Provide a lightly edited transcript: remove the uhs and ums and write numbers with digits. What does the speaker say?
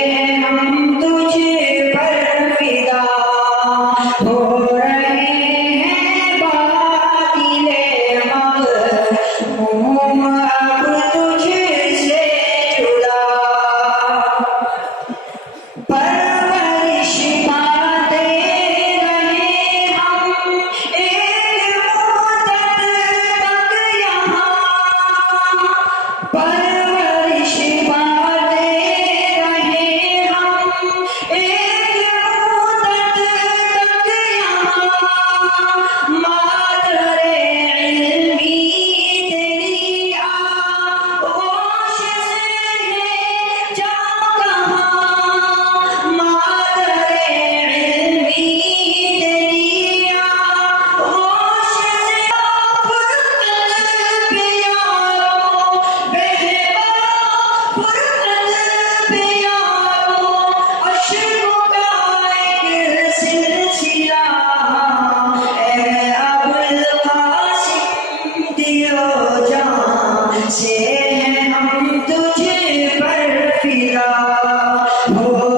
हैं हम तुझ पर फिदा, हो रहे हैं बातिले मग़मूम अब तुझसे जुदा। परवरिश पाते रहे हम एक मुद्दत तक यहाँ, परवरिश पाते रहे हम एक मुद्दत तक यहाँ। मादरे इल्मी तेरी आगोश से है जा कहाँ, मादरे इल्मी तेरी आगोश से फुरकत पे यारो, बहवा फुरकत पे यारो, अश्कों का एक सिलसिला, ऐ अबुल कासिम दिलो जान से हैं हम तुझ पर फिदा, हो